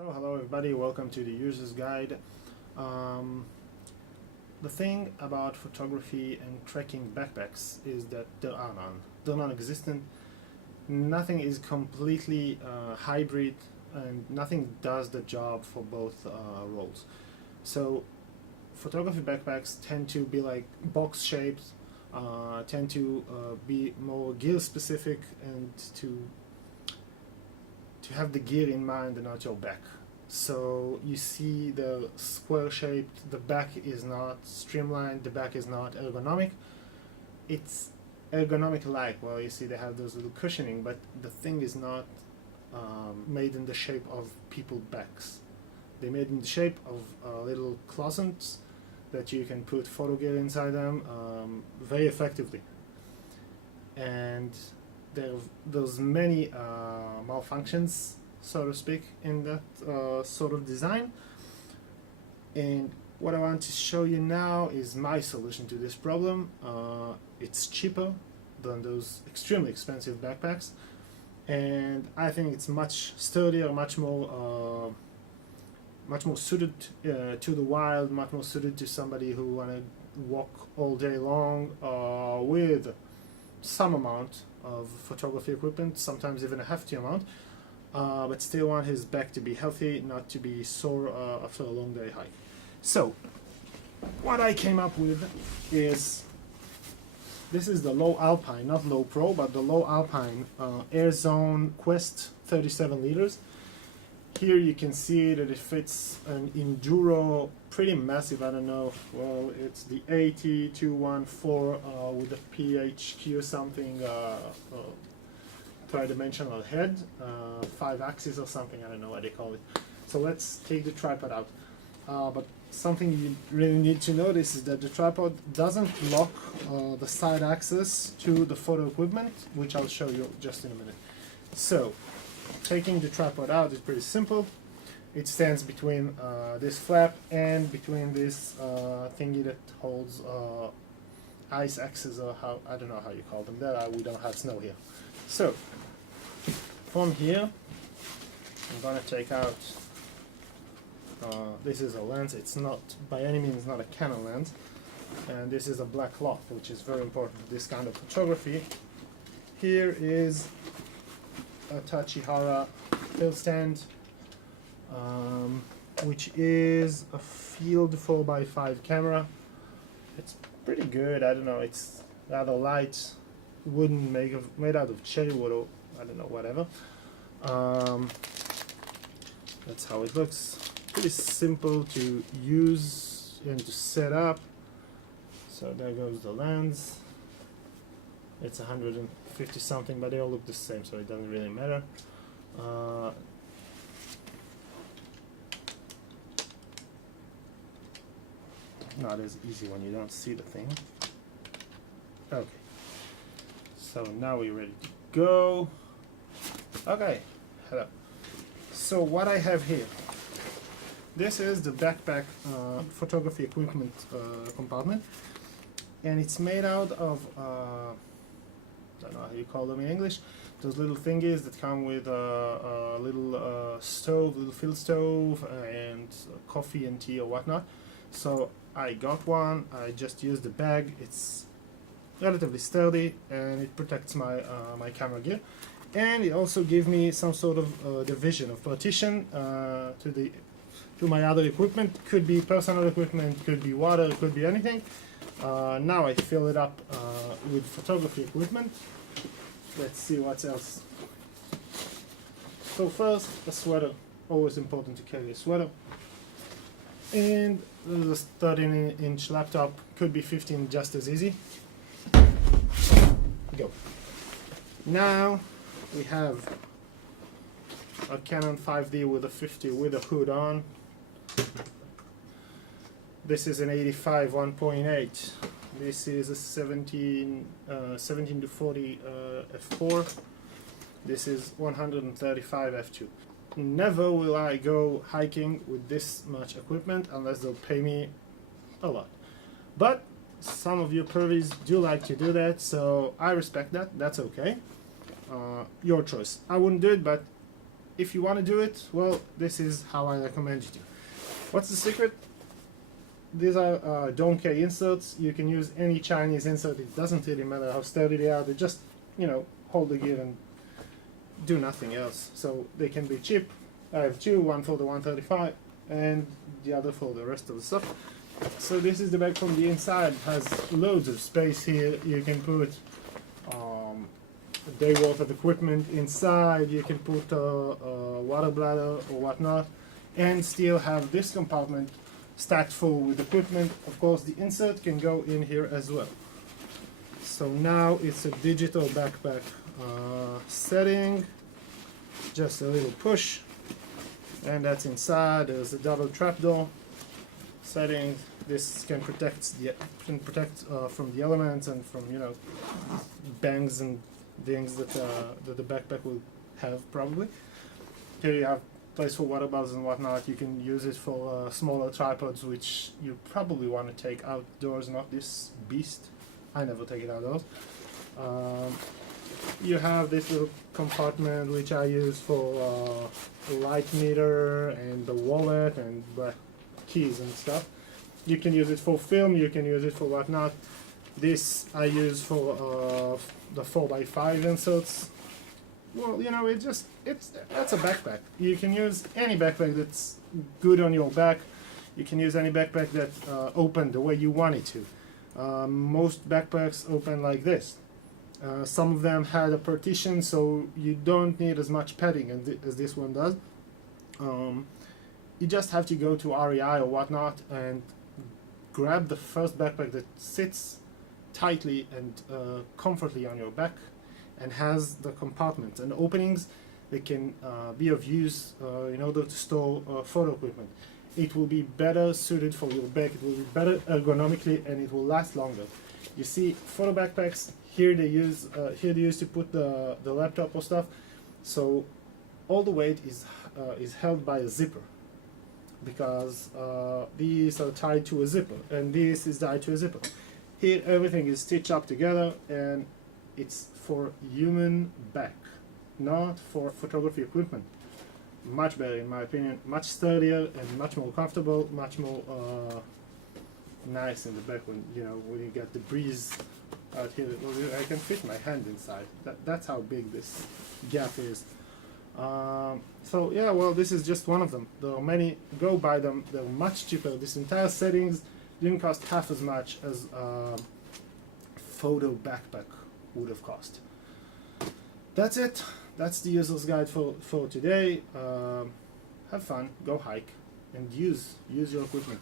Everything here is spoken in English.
So hello everybody, welcome to the user's guide. The thing about photography and trekking backpacks is that there are none. They're non-existent. Nothing is completely hybrid, and nothing does the job for both roles. So photography backpacks tend to be like box shaped, tend to be more gear specific, and to have the gear in mind and not your back. So you see the square shaped, the back is not streamlined, the back is not ergonomic. It's ergonomic like, well, you see they have those little cushioning, but the thing is not made in the shape of people's backs. They're made in the shape of little closets that you can put photo gear inside them very effectively. And there's many malfunctions, so to speak, in that sort of design. And what I want to show you now is my solution to this problem. It's cheaper than those extremely expensive backpacks, and I think it's much sturdier, much more suited to the wild, much more suited to somebody who want to walk all day long with some amount of photography equipment, sometimes even a hefty amount, but still want his back to be healthy, not to be sore after a long day hike. So what I came up with is, this is the low alpine, not low pro, but the low alpine Air Zone Quest 37 liters. Here you can see that it fits an Enduro, pretty massive, I don't know, well, it's the 80214 with a PHQ or something, tri-dimensional head, 5 axis or something, I don't know what they call it. So let's take the tripod out. But something you really need to notice is that the tripod doesn't lock the side axis to the photo equipment, which I'll show you just in a minute. So taking the tripod out is pretty simple. It stands between this flap and between this thingy that holds ice axes, or how, I don't know how you call them there, we don't have snow here. So from here I'm gonna take out, this is a lens, it's not by any means not a Canon lens, and this is a black cloth, which is very important for this kind of photography. Here is a Tachihara fill stand, which is a field 4x5 camera. It's pretty good. I don't know, it's rather light, wooden, made out of cherry wood, or I don't know, whatever. That's how it looks. Pretty simple to use and to set up. So there goes the lens. It's 150 something, but they all look the same, so it doesn't really matter. Not as easy when you don't see the thing. Okay, so now we're ready to go. Okay, hello. So what I have here, this is the backpack photography equipment compartment, and it's made out of I don't know how you call them in English, those little thingies that come with a little stove, little field stove, and coffee and tea or whatnot. So I got one, I just used the bag. It's relatively sturdy and it protects my my camera gear, and it also gives me some sort of division of partition to my other equipment. Could be personal equipment, could be water, could be anything. Now I fill it up with photography equipment. Let's see what else. So first, a sweater. Always important to carry a sweater. And there's a 13-inch laptop, could be 15, just as easy. Go. Now we have a Canon 5D with a 50 with a hood on. This is an 85 1.8. This is a 17 to 40 f4. This is 135 f2. Never will I go hiking with this much equipment unless they'll pay me a lot. But some of you pervies do like to do that, so I respect that. That's okay. Your choice. I wouldn't do it, but if you want to do it, well, this is how I recommend you do. What's the secret? These are Donkey inserts. You can use any Chinese insert. It doesn't really matter how sturdy they are. They just, you know, hold the gear and do nothing else. So they can be cheap. I have two, one for the 135 and the other for the rest of the stuff. So this is the bag from the inside. It has loads of space here. You can put a day worth of equipment inside. You can put a water bladder or whatnot, and still have this compartment stacked full with equipment. Of course, the insert can go in here as well. So now it's a digital backpack setting. Just a little push, and that's inside. There's a double trapdoor setting. This can protect from the elements and from, you know, bangs and things that the backpack will have probably. Here you have place for water bottles and whatnot. You can use it for smaller tripods, which you probably want to take outdoors, not this beast. I never take it outdoors. You have this little compartment which I use for light meter and the wallet and keys and stuff. You can use it for film, you can use it for whatnot. This I use for the 4x5 inserts. Well, you know, that's a backpack. You can use any backpack that's good on your back. You can use any backpack that open the way you want it to. Most backpacks open like this. Some of them had a partition, so you don't need as much padding as this one does. You just have to go to REI or whatnot and grab the first backpack that sits tightly and comfortably on your back and has the compartments and openings that can be of use in order to store photo equipment. It will be better suited for your back, it will be better ergonomically, and it will last longer. You see, photo backpacks, here they use to put the laptop or stuff, so all the weight is held by a zipper, because these are tied to a zipper, and this is tied to a zipper. Here everything is stitched up together, and it's for human back, not for photography equipment. Much better in my opinion, much sturdier and much more comfortable, much more nice in the back when you get the breeze out here. I can fit my hand inside. That's how big this gap is. So yeah, well, this is just one of them. There are many. Go buy them. They're much cheaper. This entire settings didn't cost half as much as photo backpack would have cost. That's it. That's the user's guide for today. Have fun, go hike, and use your equipment.